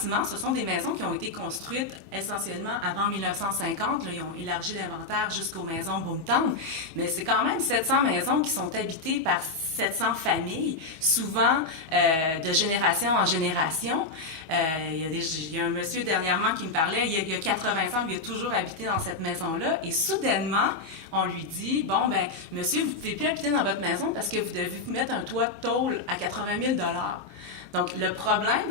bâtiments, ce sont des maisons qui ont été construites essentiellement avant 1950. Là, ils ont élargi l'inventaire jusqu'aux maisons Boomtown, mais c'est quand même 700 maisons qui sont habitées par 700 familles, souvent de génération en génération. Il y a un monsieur dernièrement qui me parlait, il y a 80 ans, il a toujours habité dans cette maison-là, et soudainement, on lui dit, bon, ben, monsieur, vous ne pouvez plus habiter dans votre maison parce que vous devez vous mettre un toit de tôle à 80 000 $. Donc, le problème,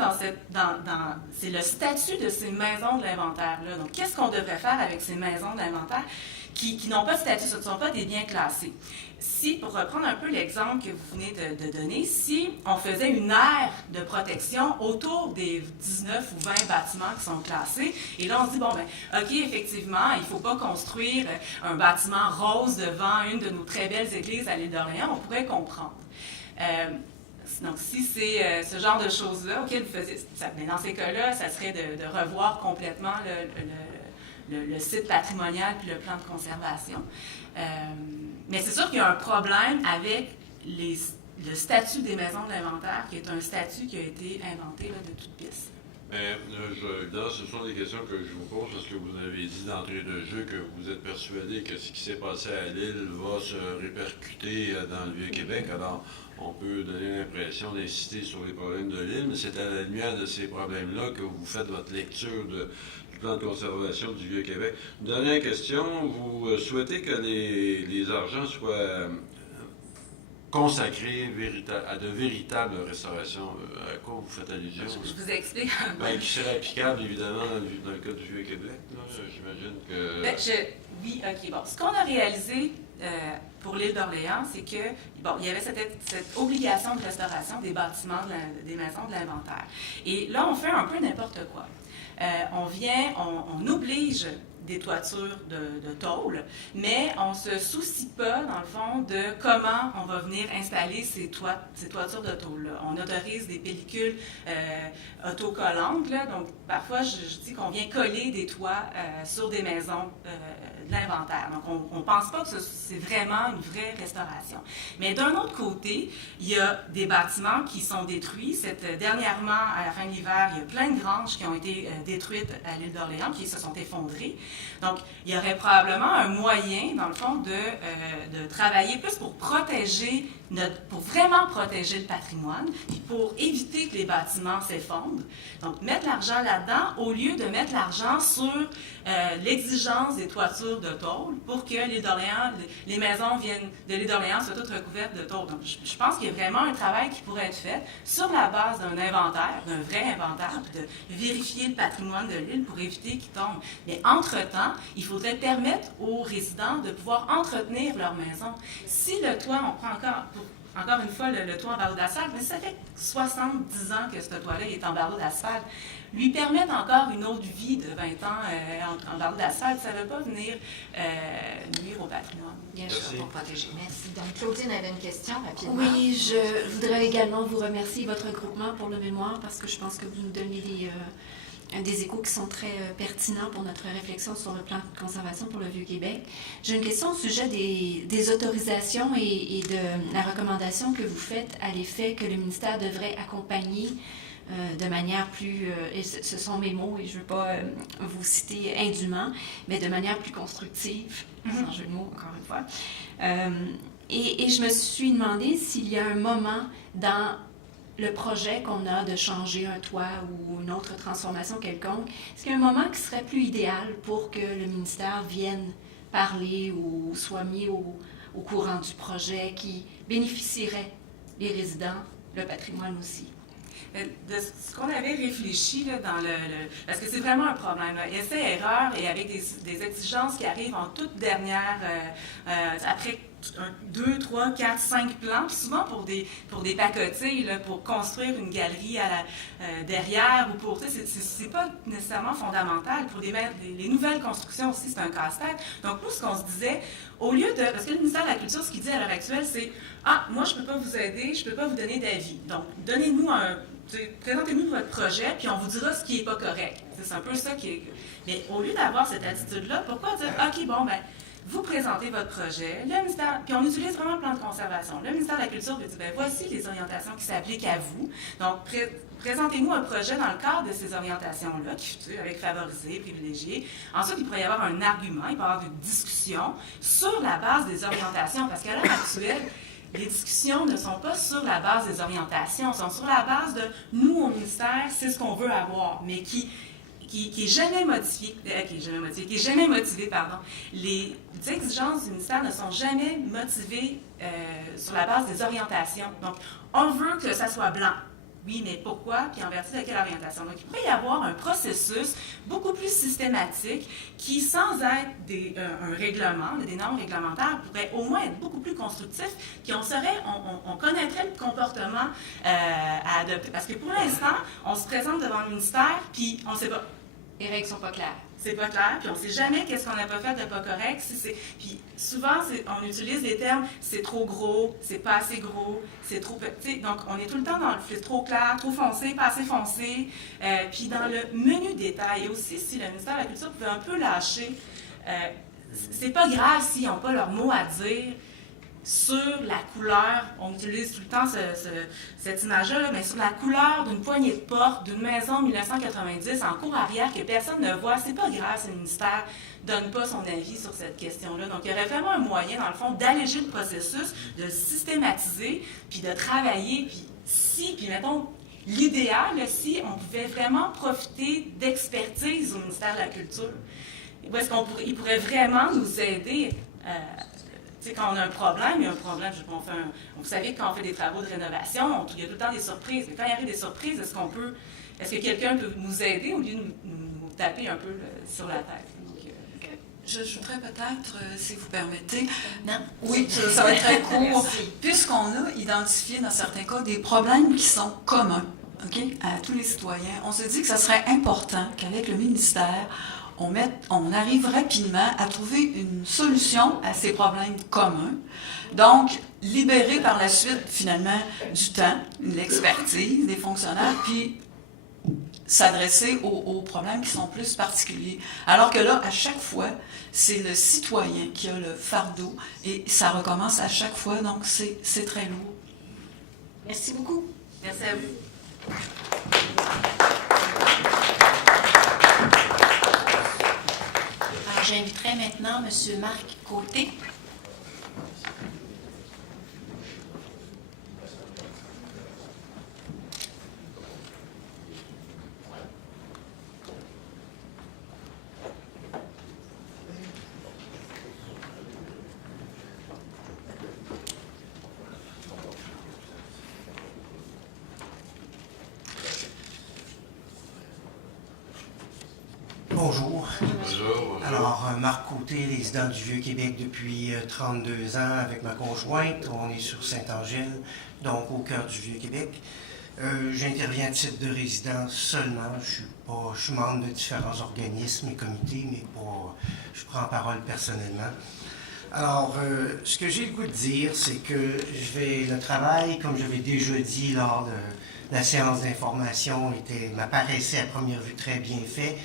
c'est le statut de ces maisons de l'inventaire-là. Donc, qu'est-ce qu'on devrait faire avec ces maisons de l'inventaire qui n'ont pas de statut, ce ne sont pas des biens classés? Si, pour reprendre un peu l'exemple que vous venez de donner, si on faisait une aire de protection autour des 19 ou 20 bâtiments qui sont classés, et là, on se dit, bon, ben, OK, effectivement, il ne faut pas construire un bâtiment rose devant une de nos très belles églises à l'île d'Orléans, on pourrait comprendre. Donc, si c'est ce genre de choses-là auquel vous faisiez, mais dans ces cas-là, ça serait de revoir complètement le site patrimonial puis le plan de conservation. Mais c'est sûr qu'il y a un problème avec le statut des maisons de l'inventaire, qui est un statut qui a été inventé là, de toutes pièces. Mais là, ce sont des questions que je vous pose parce que vous avez dit d'entrée de jeu que vous êtes persuadé que ce qui s'est passé à Lille va se répercuter dans le Vieux-Québec. Alors, on peut donner l'impression d'insister sur les problèmes de l'île, mais c'est à la lumière de ces problèmes-là que vous faites votre lecture du plan de conservation du Vieux-Québec. Une dernière question, vous souhaitez que les argents soient consacrés à de véritables restaurations. À quoi vous faites allusion? Je vous explique. Qui serait applicable, évidemment, dans le cas du Vieux-Québec. J'imagine que... Oui, OK. Bon, ce qu'on a réalisé pour l'île d'Orléans, c'est que il y avait cette obligation de restauration des bâtiments, des maisons de l'inventaire. Et là, on fait un peu n'importe quoi. On oblige des toitures de tôle, mais on ne se soucie pas, dans le fond, de comment on va venir installer ces toitures de tôle-là. On autorise des pellicules autocollantes, là, donc parfois je dis qu'on vient coller des toits sur des maisons de l'inventaire. Donc on ne pense pas que c'est vraiment une vraie restauration. Mais d'un autre côté, il y a des bâtiments qui sont détruits. Dernièrement, à la fin de l'hiver, il y a plein de granges qui ont été détruites à l'île d'Orléans, qui se sont effondrées. Donc, il y aurait probablement un moyen, dans le fond, de travailler plus pour protéger pour vraiment protéger le patrimoine, puis pour éviter que les bâtiments s'effondrent. Donc, mettre l'argent là-dedans au lieu de mettre l'argent sur l'exigence des toitures de tôle pour que les maisons de l'île d'Orléans soient toutes recouvertes de tôle. Donc, je pense qu'il y a vraiment un travail qui pourrait être fait sur la base d'un inventaire, d'un vrai inventaire, puis de vérifier le patrimoine de l'île pour éviter qu'il tombe. Mais entre-temps, il faudrait permettre aux résidents de pouvoir entretenir leur maison. Si le toit, on prend encore une fois, le toit en barreau d'asphalte, mais ça fait 70 ans que ce toit-là est en barreau d'asphalte. Lui permettre encore une autre vie de 20 ans en barreau d'asphalte, ça ne va pas venir nuire au patrimoine. Bien sûr, pour protéger. Merci. Donc, Claudine avait une question rapidement. Oui, je voudrais également vous remercier, votre regroupement, pour le mémoire, parce que je pense que vous nous donnez des échos qui sont très pertinents pour notre réflexion sur le plan de conservation pour le Vieux-Québec. J'ai une question au sujet des autorisations et de la recommandation que vous faites à l'effet que le ministère devrait accompagner de manière plus, et ce sont mes mots et je ne veux pas vous citer indûment, mais de manière plus constructive, sans jeu de mots encore une fois. Et je me suis demandé s'il y a un moment dans le projet qu'on a de changer un toit ou une autre transformation quelconque, est-ce qu'il y a un moment qui serait plus idéal pour que le ministère vienne parler ou soit mis au courant du projet qui bénéficierait les résidents, le patrimoine aussi? De ce qu'on avait réfléchi là, parce que c'est vraiment un problème, essai-erreur et avec des exigences qui arrivent en toute dernière, après 2, 3, 4, 5 plans, puis souvent pour des pacotilles, là, pour construire une galerie derrière, ou pour, c'est pas nécessairement fondamental. Pour les nouvelles constructions aussi, c'est un casse-tête. Donc nous, ce qu'on se disait, au lieu de, parce que le ministère de la Culture, ce qu'il dit à l'heure actuelle, c'est « Ah, moi, je peux pas vous aider, je peux pas vous donner d'avis. Donc, donnez-nous présentez-nous votre projet, puis on vous dira ce qui n'est pas correct. » C'est un peu ça qui est... Mais au lieu d'avoir cette attitude-là, pourquoi dire « OK, bon, ben vous présentez votre projet, le ministère, puis on utilise vraiment le plan de conservation. Le ministère de la Culture vous dit, bien, voici les orientations qui s'appliquent à vous. Donc, présentez-nous un projet dans le cadre de ces orientations-là, avec favorisé, privilégié. Ensuite, il pourrait y avoir un argument, il peut y avoir une discussion sur la base des orientations, parce qu'à l'heure actuelle, les discussions ne sont pas sur la base des orientations, sont sur la base de nous, au ministère, c'est ce qu'on veut avoir, mais qui est jamais modifié, qui est jamais motivé, pardon. Les exigences du ministère ne sont jamais motivées sur la base des orientations. Donc, on veut que ça soit blanc. Oui, mais pourquoi? Puis en vertu de quelle orientation? Donc, il pourrait y avoir un processus beaucoup plus systématique qui, sans être un règlement, des normes réglementaires, pourrait au moins être beaucoup plus constructif, puis on connaîtrait le comportement à adopter. Parce que pour l'instant, on se présente devant le ministère, puis on ne sait pas. Les règles ne sont pas claires. C'est pas clair, puis on ne sait jamais qu'est-ce qu'on n'a pas fait de pas correct. Puis souvent, on utilise des termes « c'est trop gros »,« c'est pas assez gros »,« c'est trop petit ». Donc, on est tout le temps dans le « c'est trop clair »,« trop foncé »,« pas assez foncé ». Puis dans le menu détail, et aussi, si le ministère de la Culture pouvait un peu lâcher, c'est pas grave s'ils n'ont pas leur mot à dire sur la couleur, on utilise tout le temps cette image-là, mais sur la couleur d'une poignée de porte d'une maison 1990 en cour arrière que personne ne voit, c'est pas grave si le ministère ne donne pas son avis sur cette question-là. Donc, il y aurait vraiment un moyen, dans le fond, d'alléger le processus, de le systématiser, puis de travailler, puis mettons, l'idéal, si on pouvait vraiment profiter d'expertise au ministère de la Culture, où est-ce qu'il pourrait vraiment nous aider quand on a un problème, il y a un problème. Vous savez, quand on fait des travaux de rénovation, il y a tout le temps des surprises. Mais quand il y arrive des surprises, est-ce que quelqu'un peut nous aider au lieu de nous taper un peu sur la tête? Donc, J'ajouterais peut-être, si vous permettez. Non? Oui, ça va être très court. Merci. Puisqu'on a identifié dans certains cas des problèmes qui sont communs, à tous les citoyens, on se dit que ce serait important qu'avec le ministère, on arrive rapidement à trouver une solution à ces problèmes communs. Donc, libérer par la suite, finalement, du temps, de l'expertise des fonctionnaires, puis s'adresser aux problèmes qui sont plus particuliers. Alors que là, à chaque fois, c'est le citoyen qui a le fardeau et ça recommence à chaque fois, donc c'est très lourd. Merci beaucoup. merci à vous. Alors, j'inviterai maintenant M. Marc Côté. Bonjour. Bonjour. Alors, Marc Côté, résident du Vieux-Québec depuis 32 ans avec ma conjointe. On est sur Saint-Angèle, donc au cœur du Vieux-Québec. J'interviens à titre de résident seulement. Je suis membre de différents organismes et comités, mais je prends parole personnellement. Alors, ce que j'ai le goût de dire, c'est que le travail, comme j'avais déjà dit lors de la séance d'information, m'apparaissait à première vue très bien fait.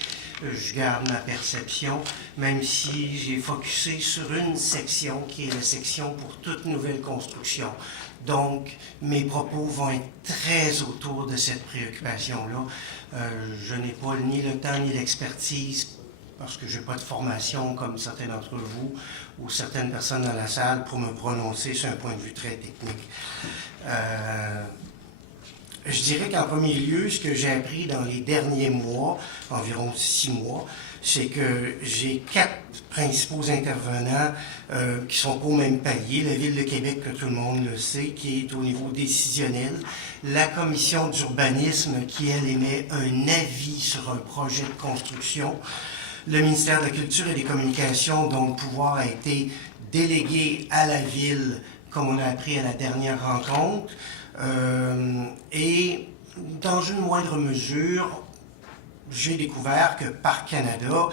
Je garde ma perception, même si j'ai focusé sur une section qui est la section pour toute nouvelle construction. Donc, mes propos vont être très autour de cette préoccupation-là. Je n'ai pas ni le temps ni l'expertise, parce que je n'ai pas de formation comme certains d'entre vous ou certaines personnes dans la salle pour me prononcer sur un point de vue très technique. Je dirais qu'en premier lieu, ce que j'ai appris dans les derniers mois, environ 6 mois, c'est que j'ai 4 principaux intervenants qui sont au même palier. La Ville de Québec, que tout le monde le sait, qui est au niveau décisionnel. La Commission d'urbanisme, qui, elle, émet un avis sur un projet de construction. Le ministère de la Culture et des Communications, dont le pouvoir a été délégué à la Ville, comme on a appris à la dernière rencontre. Et dans une moindre mesure, j'ai découvert que Parc Canada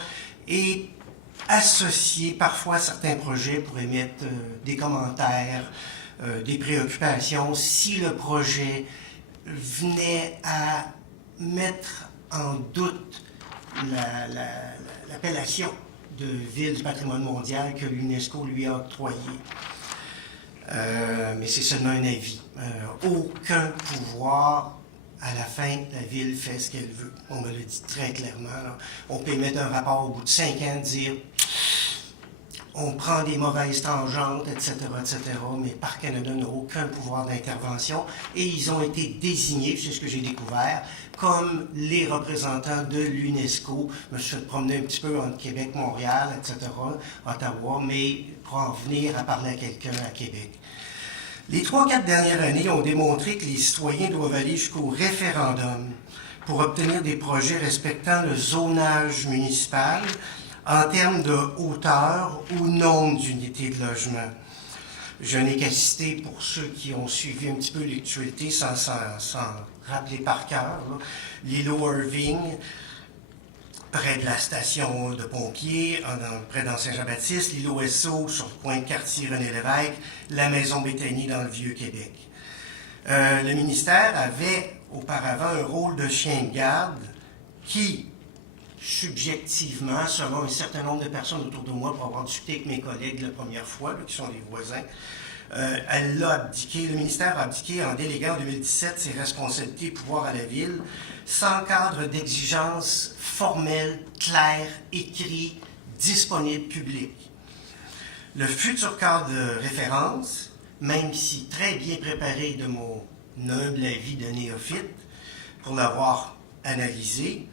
est associé parfois à certains projets pour émettre des commentaires, des préoccupations, si le projet venait à mettre en doute l'appellation de ville du patrimoine mondial que l'UNESCO lui a octroyé. Mais c'est seulement un avis. Aucun pouvoir. À la fin, la ville fait ce qu'elle veut. On me le dit très clairement. Là. On peut émettre un rapport au bout de 5 ans, dire on prend des mauvaises tangentes, etc., mais Parc Canada n'a aucun pouvoir d'intervention et ils ont été désignés, c'est ce que j'ai découvert, comme les représentants de l'UNESCO. Je me suis fait promener un petit peu entre Québec, Montréal, etc., Ottawa, mais pour en venir à parler à quelqu'un à Québec. Les 3-4 dernières années ont démontré que les citoyens doivent aller jusqu'au référendum pour obtenir des projets respectant le zonage municipal en termes de hauteur ou nombre d'unités de logement. Je n'ai qu'à citer, pour ceux qui ont suivi un petit peu l'actualité sans rappeler par cœur, l'îlot Irving, près de la station de pompiers, près dans Saint-Jean-Baptiste, l'îlot Esso sur le coin de quartier René-Lévesque, la maison Béthanie dans le Vieux-Québec. Le ministère avait auparavant un rôle de chien de garde qui, subjectivement, selon un certain nombre de personnes autour de moi, pour avoir discuté avec mes collègues la première fois, là, qui sont les voisins, elle l'a abdiqué, le ministère a abdiqué en déléguant en 2017 ses responsabilités et pouvoirs à la ville, sans cadre d'exigence formel, clair, écrit, disponible, public. Le futur cadre de référence, même si très bien préparé de mon humble avis de néophyte, pour l'avoir analysé,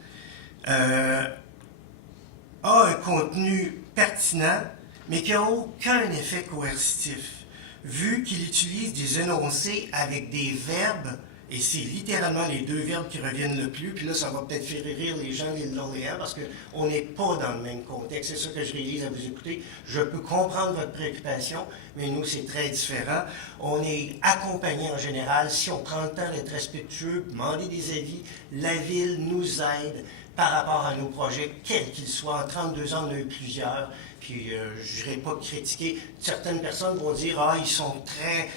a un contenu pertinent, mais qui n'a aucun effet coercitif, vu qu'il utilise des énoncés avec des verbes, et c'est littéralement les 2 verbes qui reviennent le plus, puis là, ça va peut-être faire rire les gens de l'île d'Orléans, parce qu'on n'est pas dans le même contexte. C'est ça que je réalise à vous écouter. Je peux comprendre votre préoccupation, mais nous, c'est très différent. On est accompagné en général, si on prend le temps d'être respectueux, demander des avis, la ville nous aide par rapport à nos projets, quels qu'ils soient. En 32 ans, on a eu plusieurs, puis je n'irai pas critiquer. Certaines personnes vont dire « Ah, ils sont très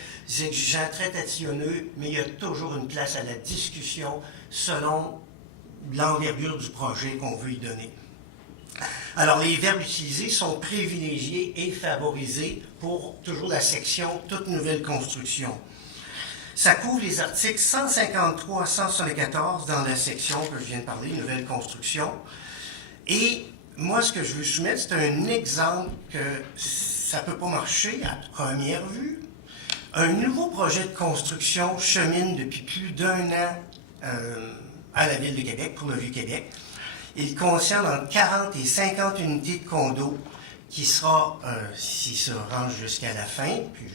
exigeants, très tatillonneux », mais il y a toujours une place à la discussion selon l'envergure du projet qu'on veut y donner. Alors, les verbes utilisés sont privilégiés et favorisés pour toujours la section « Toute nouvelle construction ». Ça couvre les articles 153 à 174 dans la section que je viens de parler, nouvelle construction. Et moi, ce que je veux soumettre, c'est un exemple que ça ne peut pas marcher à première vue. Un nouveau projet de construction chemine depuis plus d'1 an à la Ville de Québec, pour le Vieux-Québec. Il concerne entre 40 et 50 unités de condos qui sera, s'il se range jusqu'à la fin, puis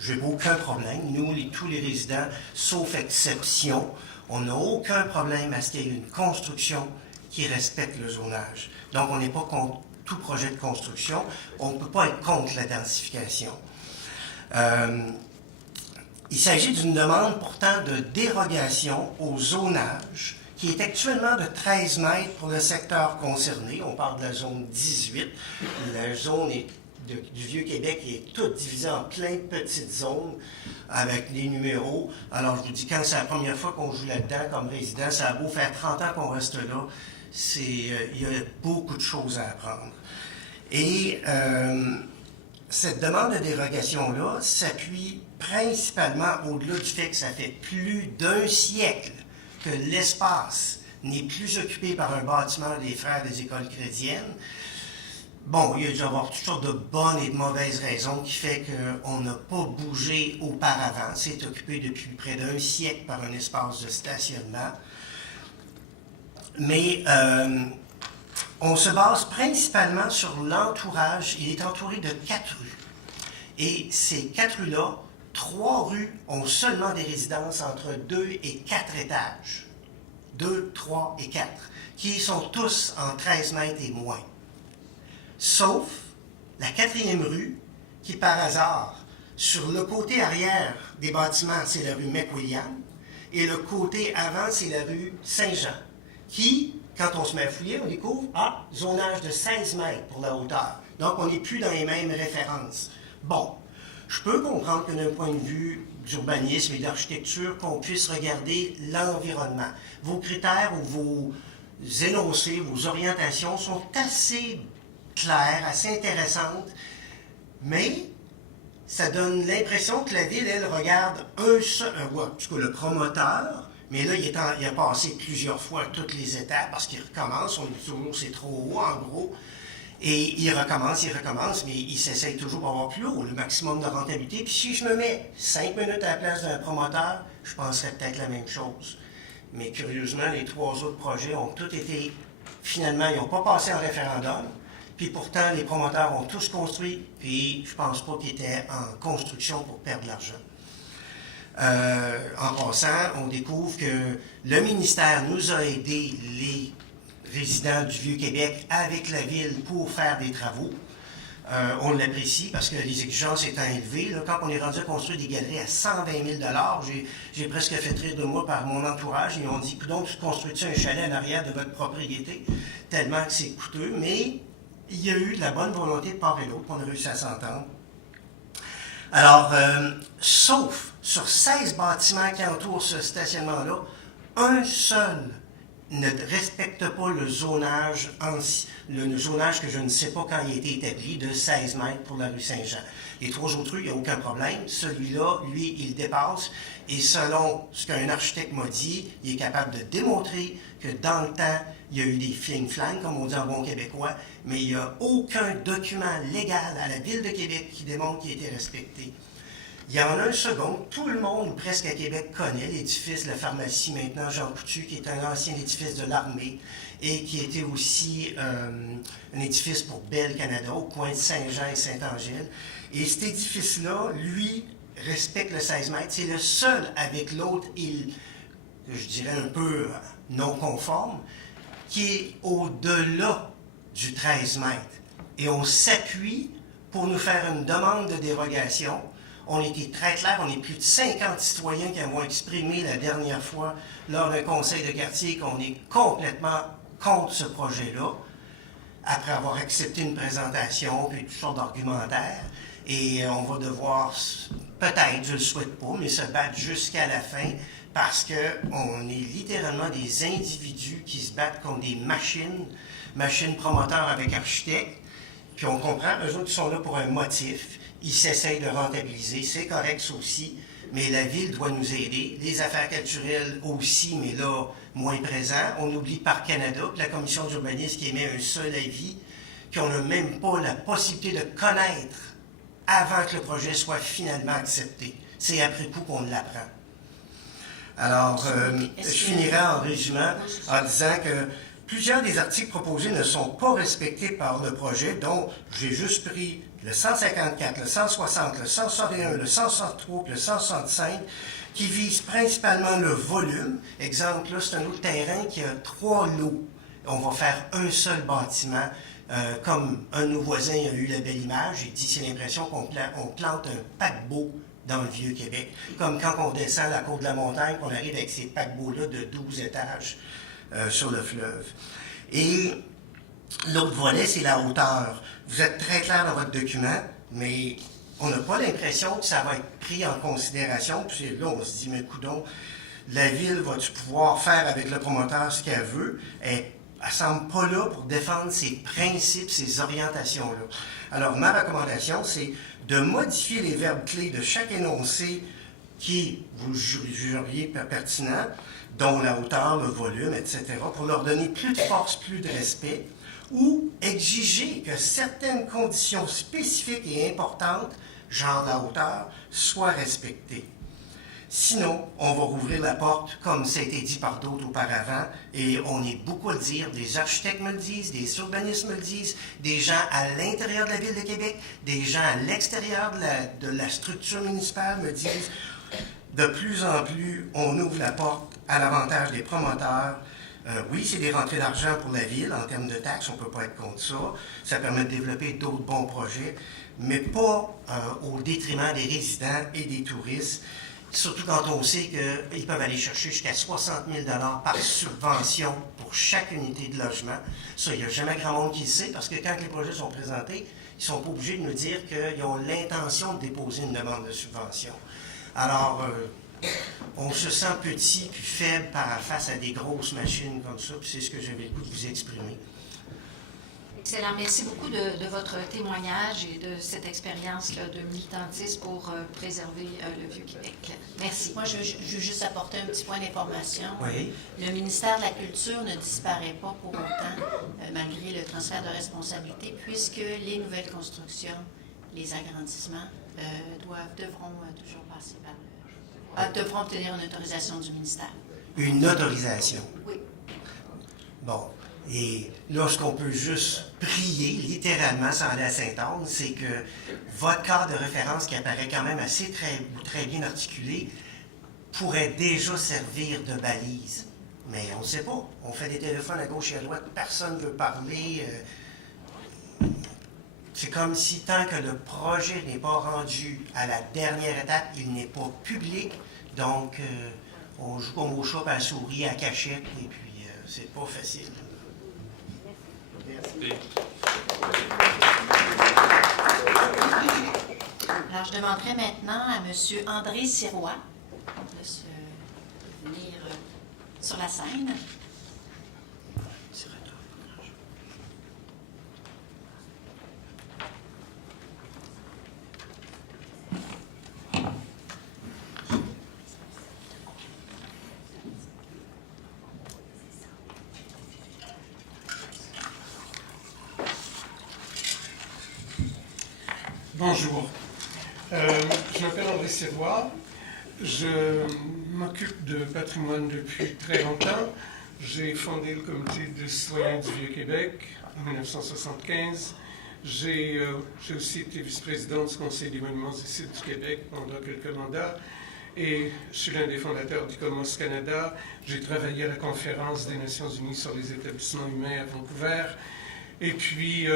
je n'ai aucun problème. Nous, tous les résidents, sauf exception, on n'a aucun problème à ce qu'il y ait une construction qui respecte le zonage. Donc, on n'est pas contre tout projet de construction. On ne peut pas être contre la densification. Il s'agit d'une demande pourtant de dérogation au zonage qui est actuellement de 13 mètres pour le secteur concerné. On parle de la zone 18. La zone du Vieux-Québec est toute divisée en plein de petites zones avec des numéros. Alors, je vous dis, quand c'est la première fois qu'on joue là-dedans comme résident, ça a beau faire 30 ans qu'on reste là, il y a beaucoup de choses à apprendre. Et cette demande de dérogation-là s'appuie principalement au-delà du fait que ça fait plus d'1 siècle que l'espace n'est plus occupé par un bâtiment des Frères des Écoles chrétiennes. Bon, il y a dû y avoir toutes sortes de bonnes et de mauvaises raisons qui fait qu'on n'a pas bougé auparavant. C'est occupé depuis près d'1 siècle par un espace de stationnement. Mais on se base principalement sur l'entourage. Il est entouré de 4 rues. Et ces 4 rues-là, 3 rues ont seulement des résidences entre 2 et 4 étages. 2, 3 et 4, qui sont tous en 13 mètres et moins. Sauf la 4e rue, qui par hasard, sur le côté arrière des bâtiments, c'est la rue McWilliam, et le côté avant, c'est la rue Saint-Jean, qui, quand on se met à fouiller, on découvre, zonage de 16 mètres pour la hauteur. Donc, on n'est plus dans les mêmes références. Bon, je peux comprendre que d'un point de vue d'urbanisme et d'architecture, qu'on puisse regarder l'environnement. Vos critères ou vos énoncés, vos orientations sont assez claire, assez intéressante, mais ça donne l'impression que la ville, elle, regarde un seul, le promoteur, mais là, il a passé plusieurs fois toutes les étapes parce qu'il recommence, on dit toujours c'est trop haut, en gros, et il recommence, mais il s'essaye toujours d'avoir plus haut, le maximum de rentabilité. Puis si je me mets 5 minutes à la place d'un promoteur, je penserais peut-être la même chose. Mais curieusement, les 3 autres projets ont tous été, finalement, ils n'ont pas passé en référendum. Puis pourtant, les promoteurs ont tous construit, puis je pense pas qu'ils étaient en construction pour perdre de l'argent. En passant, on découvre que le ministère nous a aidé, les résidents du Vieux-Québec, avec la ville pour faire des travaux. On l'apprécie parce que les exigences étant élevées, là, quand on est rendu à construire des galeries à 120 000 j'ai presque fait rire de moi par mon entourage. Ils ont dit, donc tu construis-tu un chalet en arrière de votre propriété, tellement que c'est coûteux, mais il y a eu de la bonne volonté de part et d'autre, qu'on a réussi à s'entendre. Alors, sauf sur 16 bâtiments qui entourent ce stationnement-là, un seul ne respecte pas le zonage que je ne sais pas quand il a été établi de 16 mètres pour la rue Saint-Jean. Les 3 autres rues, il n'y a aucun problème. Celui-là, lui, il dépasse. Et selon ce qu'un architecte m'a dit, il est capable de démontrer que dans le temps, il y a eu des fling-flang, comme on dit en bon québécois, mais il n'y a aucun document légal à la Ville de Québec qui démontre qu'il a été respecté. Il y en a un second, tout le monde presque à Québec connaît l'édifice de la pharmacie, maintenant Jean Coutu, qui est un ancien édifice de l'armée et qui était aussi un édifice pour Bell Canada, au coin de Saint-Jean et Saint-Angèle. Et cet édifice-là, lui, respecte le 16 mètres. C'est le seul avec l'autre île, je dirais un peu non conforme, qui est au-delà du 13 mètres. Et on s'appuie pour nous faire une demande de dérogation. On était très clair, on est plus de 50 citoyens qui avons exprimé la dernière fois lors d'un conseil de quartier qu'on est complètement contre ce projet-là, après avoir accepté une présentation puis toutes sortes d'argumentaires. Et on va devoir, peut-être, je ne le souhaite pas, mais se battre jusqu'à la fin parce qu'on est littéralement des individus qui se battent contre des machines promoteurs avec architectes. Puis on comprend, eux autres, ils sont là pour un motif. Ils s'essayent de rentabiliser, c'est correct ça aussi, mais la Ville doit nous aider. Les affaires culturelles aussi, mais là, moins présent. On oublie Parc Canada, puis la commission d'urbanisme qui émet un seul avis, qu'on n'a même pas la possibilité de connaître avant que le projet soit finalement accepté. C'est après coup qu'on l'apprend. Alors, je finirai en résumant en disant que plusieurs des articles proposés ne sont pas respectés par le projet, dont j'ai juste pris le 154, le 160, le 161, le 163 et le 165, qui visent principalement le volume. Exemple, là, c'est un autre terrain qui a 3 lots. On va faire un seul bâtiment. Comme un de nos voisins a eu la belle image, il dit c'est l'impression qu'on plante un paquebot dans le Vieux-Québec. Comme quand on descend la côte de la montagne, qu'on arrive avec ces paquebots-là de 12 étages sur le fleuve. Et l'autre volet, c'est la hauteur. Vous êtes très clair dans votre document, mais on n'a pas l'impression que ça va être pris en considération. Puis là, on se dit, mais coudonc, la Ville va-tu pouvoir faire avec le promoteur ce qu'elle veut? Elle ne semble pas là pour défendre ses principes, ses orientations-là. Alors, ma recommandation, c'est de modifier les verbes clés de chaque énoncé qui, vous jugeriez pertinent, dont la hauteur, le volume, etc., pour leur donner plus de force, plus de respect, ou exiger que certaines conditions spécifiques et importantes, genre la hauteur, soient respectées. Sinon, on va rouvrir la porte, comme ça a été dit par d'autres auparavant, et on est beaucoup à le dire, des architectes me le disent, des urbanistes me le disent, des gens à l'intérieur de la Ville de Québec, des gens à l'extérieur de la structure municipale me disent, de plus en plus, on ouvre la porte à l'avantage des promoteurs. Oui, c'est des rentrées d'argent pour la Ville en termes de taxes, on ne peut pas être contre ça. Ça permet de développer d'autres bons projets, mais pas au détriment des résidents et des touristes. Surtout quand on sait qu'ils peuvent aller chercher jusqu'à 60 000 $ par subvention pour chaque unité de logement. Ça, il n'y a jamais grand monde qui le sait, parce que quand les projets sont présentés, ils ne sont pas obligés de nous dire qu'ils ont l'intention de déposer une demande de subvention. Alors, on se sent petit puis faible face à des grosses machines comme ça, puis c'est ce que j'avais le goût de vous exprimer. Excellent. Merci beaucoup de votre témoignage et de cette expérience-là de militantisme pour préserver le Vieux-Québec. Merci. Moi, je veux juste apporter un petit point d'information. Oui. Le ministère de la Culture ne disparaît pas pour autant, malgré le transfert de responsabilité, puisque les nouvelles constructions, les agrandissements devront toujours passer par devront obtenir une autorisation du ministère. Une autorisation. Oui. Bon. Et là, ce qu'on peut juste prier, littéralement, sans aller à Saint-Anne, c'est que votre cadre de référence, qui apparaît quand même assez très bien articulé, pourrait déjà servir de balise. Mais on ne sait pas. On fait des téléphones à gauche et à droite, personne ne veut parler. C'est comme si tant que le projet n'est pas rendu à la dernière étape, il n'est pas public. Donc, on joue comme au chat à la souris, à cachette, et puis c'est pas facile. Alors, je demanderai maintenant à M. André Sirois de se venir sur la scène. Bonjour, je m'appelle André Sirois, je m'occupe de patrimoine depuis très longtemps. J'ai fondé le comité des citoyens du Vieux-Québec en 1975. J'ai aussi été vice-président du Conseil des monuments et sites du Québec pendant quelques mandats et je suis l'un des fondateurs du Comos Canada. J'ai travaillé à la Conférence des Nations Unies sur les établissements humains à Vancouver. Et puis,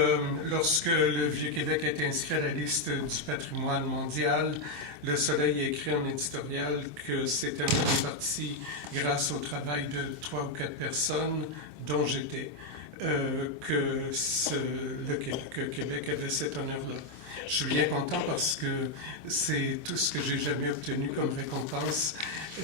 lorsque le Vieux-Québec a été inscrit à la liste du patrimoine mondial, Le Soleil a écrit en éditorial que c'était en grande partie grâce au travail de 3 ou 4 personnes, dont j'étais, que Québec avait cet honneur-là. Je suis bien content parce que c'est tout ce que j'ai jamais obtenu comme récompense.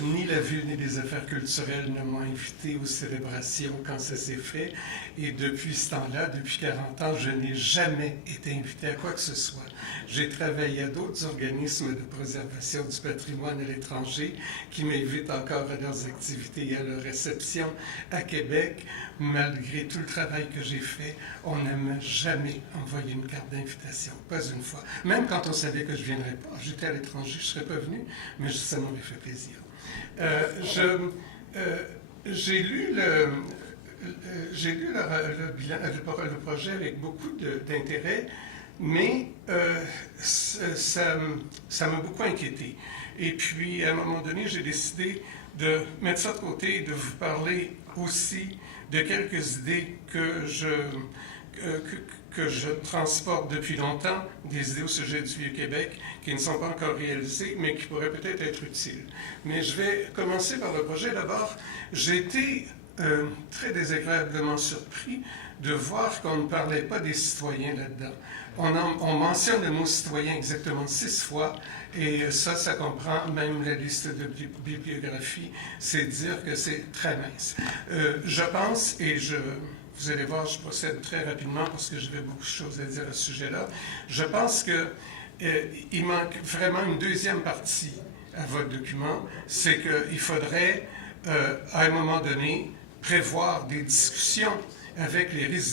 Ni la Ville ni les affaires culturelles ne m'ont invité aux célébrations quand ça s'est fait. Et depuis ce temps-là, depuis 40 ans, je n'ai jamais été invité à quoi que ce soit. J'ai travaillé à d'autres organismes de préservation du patrimoine à l'étranger qui m'invitent encore à leurs activités et à leurs réceptions à Québec. Malgré tout le travail que j'ai fait, on ne m'a jamais envoyé une carte d'invitation, pas une fois. Même quand on savait que je ne viendrais pas, j'étais à l'étranger, je ne serais pas venu, mais ça m'aurait fait plaisir. J'ai lu le projet avec beaucoup d'intérêt, mais ça m'a beaucoup inquiété. Et puis, à un moment donné, j'ai décidé de mettre ça de côté et de vous parler aussi de quelques idées que je transporte depuis longtemps, des idées au sujet du Vieux-Québec qui ne sont pas encore réalisées, mais qui pourraient peut-être être utiles. Mais je vais commencer par le projet. D'abord, j'ai été très désagréablement surpris de voir qu'on ne parlait pas des citoyens là-dedans. On mentionne le mot citoyen exactement 6 fois, et ça comprend même la liste de bibliographie. C'est dire que c'est très mince. Je pense, et vous allez voir, je procède très rapidement parce que j'avais beaucoup de choses à dire à ce sujet-là. Je pense qu'il manque vraiment une deuxième partie à votre document. C'est qu'il faudrait, à un moment donné, prévoir des discussions avec les résidents